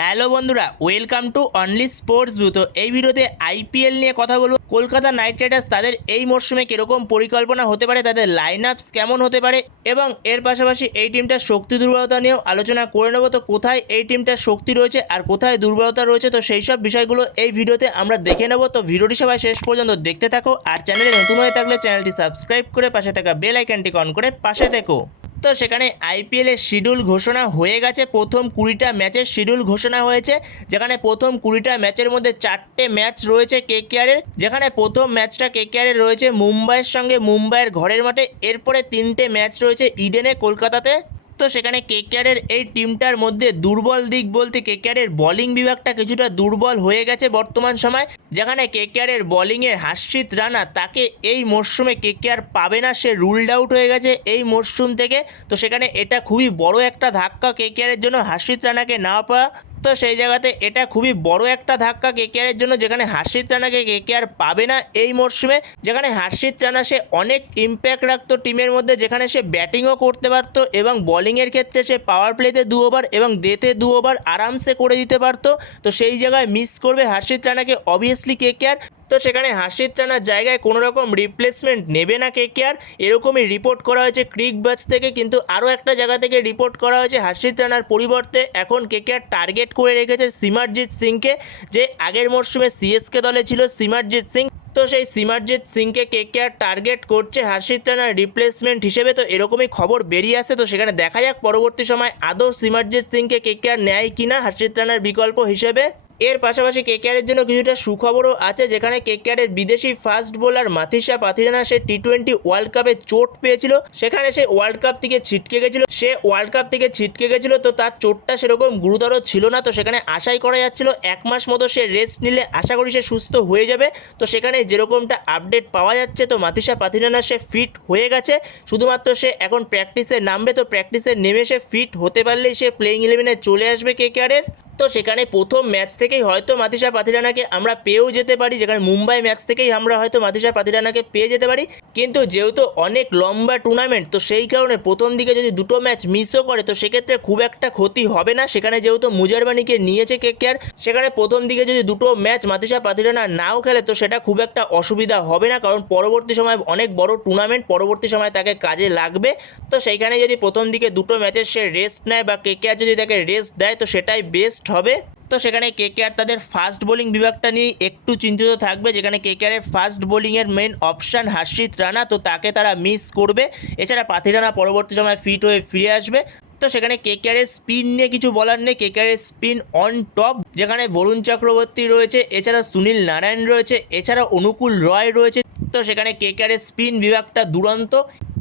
Hello বন্ধুরা, welcome to only sports view. তো এই ভিডিওতে আইপিএল নিয়ে কথা বলবো। কলকাতা নাইট রাইডার্স তাদের এই মরশুমে কীরকম পরিকল্পনা হতে পারে, তাদের লাইন আপস কেমন হতে পারে এবং এর পাশাপাশি এই টিমটার শক্তি দুর্বলতা নিয়েও আলোচনা করে নেবো। তো কোথায় এই টিমটার শক্তি রয়েছে আর কোথায় দুর্বলতা রয়েছে, তো সেই সব বিষয়গুলো এই ভিডিওতে আমরা দেখে নেবো। তো ভিডিওটি সবাই শেষ পর্যন্ত দেখতে থাকো আর চ্যানেলে নতুন হয়ে থাকলে চ্যানেলটি সাবস্ক্রাইব করে পাশে থাকা বেল আইকনটি অন করে পাশে থেকো। তো সেখানে আইপিএলের শিডিউল ঘোষণা হয়ে গেছে। প্রথম 20টা ম্যাচের শিডিউল ঘোষণা হয়েছে, যেখানে প্রথম 20টা ম্যাচের মধ্যে 4টে ম্যাচ রয়েছে কেকেআরের, যেখানে প্রথম ম্যাচটা কেকেআরের রয়েছে মুম্বাইয়ের সঙ্গে, মুম্বাইয়ের ঘরের মাঠে। এরপরে 3টে ম্যাচ রয়েছে ইডেনে, কলকাতাতে। তো সেখানে কেকেআরের এই টিমটার মধ্যে দুর্বল দিক বলতে কেকেআরের বোলিং বিভাগটা কিছুটা দুর্বল হয়ে গেছে বর্তমান সময়, যেখানে কেকেআরের বোলিংয়ে হার্ষিত রানা, তাকে এই মরশুমে কেকেআর পাবে না, সে রুলড আউট হয়ে গেছে এই মরশুম থেকে। তো সেখানে এটা খুবই বড় একটা ধাক্কা কেকেআরের জন্য, হার্ষিত রানাকে না পাওয়া। তো সেই জায়গাতে এটা খুবই বড় একটা ধাক্কা কেকেআরের জন্য, যেখানে হার্ষিত রানাকে কেকেআর পাবে না এই মরশুমে। যেখানে হার্ষিত রানা সে অনেক ইম্প্যাক্ট রাখতো টিমের মধ্যে, যেখানে সে ব্যাটিংও করতে পারত এবং বোলিংয়ের ক্ষেত্রে সে পাওয়ার প্লেতে 2 ওভার এবং ডেতে 2 ওভার আরামসে করে দিতে পারত। তো সেই জায়গায় মিস করবে হার্ষিত রানাকে অবভিয়াসলি কেকেআর। তো সেখানে হার্ষিত রানার জায়গায় কোনো রকম রিপ্লেসমেন্ট নেবে না কেকেআর, এরকমই রিপোর্ট করা হয়েছে ক্রিকবাজ থেকে। কিন্তু আরও একটা জায়গা থেকে রিপোর্ট করা হয়েছে হার্ষিত রানার পরিবর্তে এখন কেকেআর টার্গেট করে রেখেছে সিমরজিৎ সিংকে, যে আগের মরশুমে সিএসকে দলে ছিল সিমরজিৎ সিং। তো সেই সিমরজিৎ সিংকে কেকেআর টার্গেট করছে হার্ষিত রানার রিপ্লেসমেন্ট হিসেবে। তো এরকমই খবর বেরিয়ে আসে। তো সেখানে দেখা যাক পরবর্তী সময় আদৌ সিমরজিৎ সিংকে কেকেআর নেয় কিনা হার্ষিত রানার বিকল্প হিসেবে। এর পাশাপাশি কেকেআরের জন্য কিছুটা সুখবরও আছে, যেখানে কেকেআরের বিদেশি ফাস্ট বোলার মাথিসা পাথিরানা সে টি20 ওয়ার্ল্ড কাপে চোট পেয়েছিল, সেখানে সে ওয়ার্ল্ড কাপ থেকে ছিটকে গেছিলো। তো তার চোটটা সেরকম গুরুতর ছিল না। তো সেখানে আশাই করা যাচ্ছিল 1 মাস মতো সে রেস্ট নিলে আশা করি সে সুস্থ হয়ে যাবে। তো সেখানে যেরকমটা আপডেট পাওয়া যাচ্ছে, তো মাথিসা পাথিরানা সে ফিট হয়ে গেছে, শুধুমাত্র সে এখন প্র্যাকটিসে নামবে। তো প্র্যাকটিসে নেমে সে ফিট হতে পারলেই সে প্লেইং 11-এ চলে আসবে কেকেআরের। তো সেখানে প্রথম ম্যাচ থেকেই হয়তো মাথিসা পাথিরানাকে আমরা পেয়েও যেতে পারি, যেখানে মুম্বাই ম্যাচ থেকেই আমরা হয়তো মাথিসা পাথিরানাকে পেয়ে যেতে পারি। কিন্তু যেহেতু অনেক লম্বা টুর্নামেন্ট, তো সেই কারণে প্রথম দিকে যদি 2টো ম্যাচ মিসও করে তো সেক্ষেত্রে খুব একটা ক্ষতি হবে না। সেখানে যেহেতু মুজারবানিকে নিয়েছে কেকেআর, সেখানে প্রথম দিকে যদি 2টো ম্যাচ মাথিসা পাথিরানা নাও খেলে তো সেটা খুব একটা অসুবিধা হবে না, কারণ পরবর্তী সময় অনেক বড় টুর্নামেন্ট, পরবর্তী সময় তাকে কাজে লাগবে। তো সেইখানে যদি প্রথম দিকে 2টো ম্যাচের সে রেস্ট নেয় বা কেকেআর যদি তাকে রেস্ট দেয় তো সেটাই বেস্ট হবে। তো সেখানে কেকেআর তাদের ফাস্ট বোলিং বিভাগটা নিয়ে একটু চিন্তিত থাকবে, যেখানে কেকেআরের ফাস্ট বোলিংয়ের মেন অপশান হার্ষিত রানা, তো তাকে তারা মিস করবে। এছাড়া পাথিরানা পরবর্তী সময় ফিট হয়ে ফিরে আসবে। তো সেখানে কেকেআরের স্পিন নিয়ে কিছু বলার নেই, কেকেআরের স্পিন অন টপ, যেখানে বরুণ চক্রবর্তী রয়েছে, এছাড়া সুনীল নারায়ণ রয়েছে, এছাড়া অনুকূল রয় রয়েছে। তো সেখানে কেকেআরের স্পিন বিভাগটা দুরন্ত।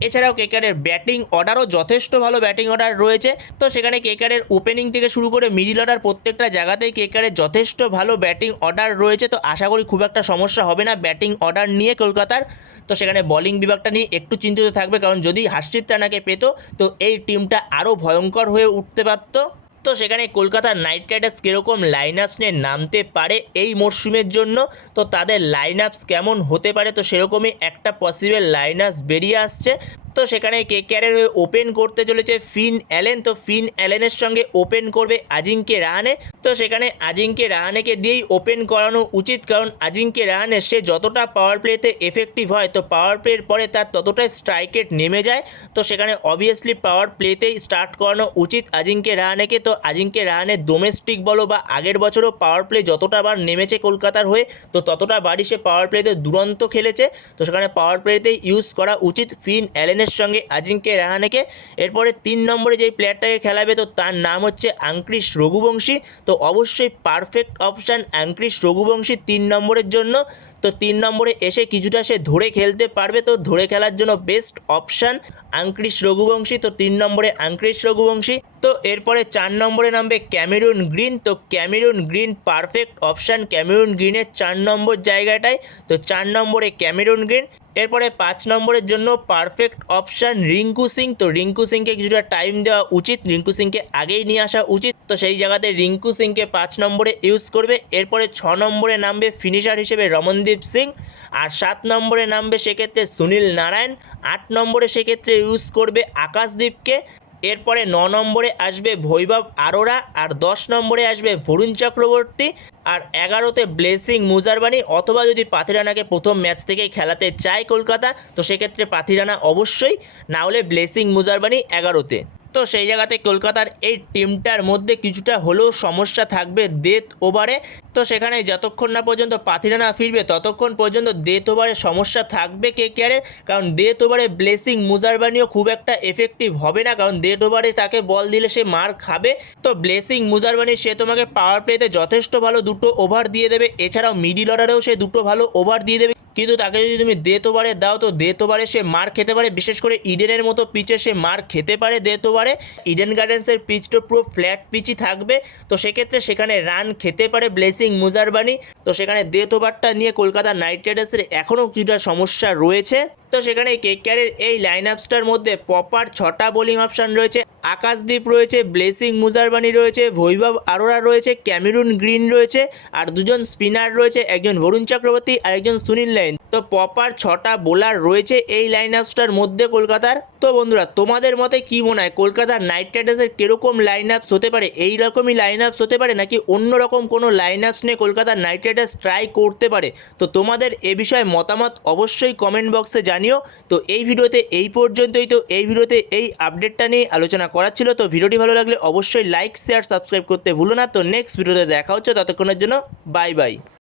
এছাড়াও কেকেআরের ব্যাটিং অর্ডারও যথেষ্ট ভালো ব্যাটিং অর্ডার রয়েছে। তো সেখানে কেকেআরের ওপেনিং থেকে শুরু করে মিডিল অর্ডার প্রত্যেকটা জায়গাতেই কেকেআরের যথেষ্ট ভালো ব্যাটিং অর্ডার রয়েছে। তো আশা করি খুব একটা সমস্যা হবে না ব্যাটিং অর্ডার নিয়ে কলকাতার। তো সেখানে বোলিং বিভাগটা নিয়ে একটু চিন্তিত থাকবে, কারণ যদি হার্ষিত রানাকে পেত তো এই টিমটা আরও ভয়ঙ্কর হয়ে উঠতে পারত। তো সেখানে কলকাতা নাইট রাইডার্স কীরকম লাইন আপস নিয়ে নামতে পারে এই মরশুমের জন্য, তো তাদের লাইন আপস কেমন হতে পারে, তো সেরকমই একটা পসিবল লাইন আপস বেরিয়ে আসছে। তো সেখানে কেকেআরের হয়ে ওপেন করতে চলেছে ফিন অ্যালেন। তো ফিন অ্যালেনের সঙ্গে ওপেন করবে আজিঙ্কে রাহানে। তো সেখানে আজিঙ্কে রাহানেকে দিয়েই ওপেন করানো উচিত, কারণ আজিঙ্কে রাহানে সে যতটা পাওয়ার প্লেতে এফেক্টিভ হয়, তো পাওয়ার প্লের পরে তার ততটাই স্ট্রাইক রেট নেমে যায়। তো সেখানে অবভিয়াসলি পাওয়ার প্লেতেই স্টার্ট করানো উচিত আজিঙ্কে রাহানেকে। তো আজিঙ্কে রাহানের ডোমেস্টিক বলো বা আগের বছরও পাওয়ার প্লে যতটা বার নেমেছে কলকাতার হয়ে, তো ততটা বারই সে পাওয়ার প্লেতে দুরন্ত খেলেছে। তো সেখানে পাওয়ার প্লেতেই ইউজ করা উচিত ফিন অ্যালেনের সঙ্গে আজিঙ্কে রাহানেকে। এরপরে 3 নম্বরে যেই প্লেয়ারটাকে খেলাবে তো তার নাম হচ্ছে আঙ্ক্রিশ রঘুবংশী। তো অবশ্যই পারফেক্ট অপশান আঙ্ক্রিশ রঘুবংশী 3 নম্বরের জন্য। তো 3 নম্বরে এসে কিছুটা সে ধরে খেলতে পারবে, তো ধরে খেলার জন্য বেস্ট অপশান আঙ্ক্রিশ রঘুবংশী। তো 3 নম্বরে আঙ্ক্রিশ রঘুবংশী। তো এরপরে 4 নম্বরে নামবে ক্যামেরুন গ্রিন। তো Cameron Green perfect option Cameron গ্রিনের 4 নম্বর জায়গাটায়। তো 4 নম্বরে ক্যামেরুন গ্রিন। এরপরে 5 নম্বরের জন্য পারফেক্ট অপশান রিঙ্কু সিং। তো রিঙ্কু সিংকে কিছুটা টাইম দেওয়া উচিত, রিঙ্কু সিংকে আগেই নিয়ে আসা উচিত। তো সেই জায়গাতে রিঙ্কু সিংকে 5 নম্বরে ইউজ করবে। এরপরে 6 নম্বরে নামবে ফিনিশার হিসেবে রমনদীপ সিং। আর 7 নম্বরে নামবে সেক্ষেত্রে সুনীল নারায়ণ। 8 নম্বরে সেক্ষেত্রে ইউজ করবে আকাশদীপকে। এরপরে 9 নম্বরে আসবে ভৈভব আরোরা, আর 10 নম্বরে আসবে বরুণ চক্রবর্তী, আর 11তে ব্লেসিং মুজারবানি। অথবা যদি পাথিরানাকে প্রথম ম্যাচ থেকেই খেলাতে চায় কলকাতা, তো সেক্ষেত্রে পাথিরানা অবশ্যই, না হলে ব্লেসিং মুজারবানি 11তে। তো সেই জায়গাতে কলকাতার এই টিমটার মধ্যে কিছুটা হলেও সমস্যা থাকবে ডেথ ওভারে। তো সেখানে যতক্ষণ না পর্যন্ত পাথিরানা ফিরবে ততক্ষণ পর্যন্ত ডেথ ওভারে সমস্যা থাকবে কেকেআরের, কারণ ডেথ ওভারে ব্লেসিং মুজারবানিও খুব একটা এফেক্টিভ হবে না, কারণ ডেথ ওভারে তাকে বল দিলে সে মার খাবে। তো ব্লেসিং মুজারবানি সে তোমাকে পাওয়ার প্লেতে যথেষ্ট ভালো দুটো ওভার দিয়ে দেবে, এছাড়াও মিডিল অর্ডারেও সে দুটো ভালো ওভার দিয়ে দেবে, কিন্তু তাকে যদি তুমি ডেথ ওভারে দাও তো ডেথ ওভারে সে মার খেতে পারে। বিশেষ করে ইডেনের মতো পিচে সে মার খেতে পারে ডেথ ওভারে। ইডেন গার্ডেন্সের পিচটা পুরো ফ্ল্যাট পিচই থাকবে, তো সেক্ষেত্রে সেখানে রান খেতে পারে ব্লেসিং মুজারবানি। তো সেখানে ডেথ ওভারটা নিয়ে কলকাতা নাইট রাইডার্সের এখনও কিছুটা সমস্যা রয়েছে। তো সেখানে কেকেআরের এই লাইন আপসটার মধ্যে প্রপার 6টা বোলিং অপশান রয়েছে। আকাশদীপ রয়েছে, ব্লেসিং মুজারবানি রয়েছে, ভৈভব আরোরা রয়েছে, ক্যামেরুন গ্রিন রয়েছে, আর দুজন স্পিনার রয়েছে, একজন বরুণ চক্রবর্তী আর একজন সুনীল নারিন। তো প্রপার 6টা বোলার রয়েছে এই লাইন আপসটার মধ্যে কলকাতার। তো বন্ধুরা, তোমাদের মতে কি মনে হয় কলকাতার নাইট রাইডার্সের কীরকম লাইন আপস হতে পারে? এই রকমই লাইন আপস হতে পারে, নাকি অন্যরকম কোনো লাইন আপস নিয়ে কলকাতার নাইট রাইডার্স ট্রাই করতে পারে? তো তোমাদের এ বিষয়ে মতামত অবশ্যই কমেন্ট বক্সে জানিও। তো এই ভিডিওতে এই পর্যন্তই। তো এই ভিডিওতে এই আপডেটটা নিয়ে আলোচনা করা ছিল। তো ভিডিওটি ভালো লাগলে অবশ্যই লাইক, শেয়ার, সাবস্ক্রাইব করতে ভুলো না। তো নেক্সট ভিডিওতে দেখা হচ্ছে, ততক্ষণের জন্য বাই বাই।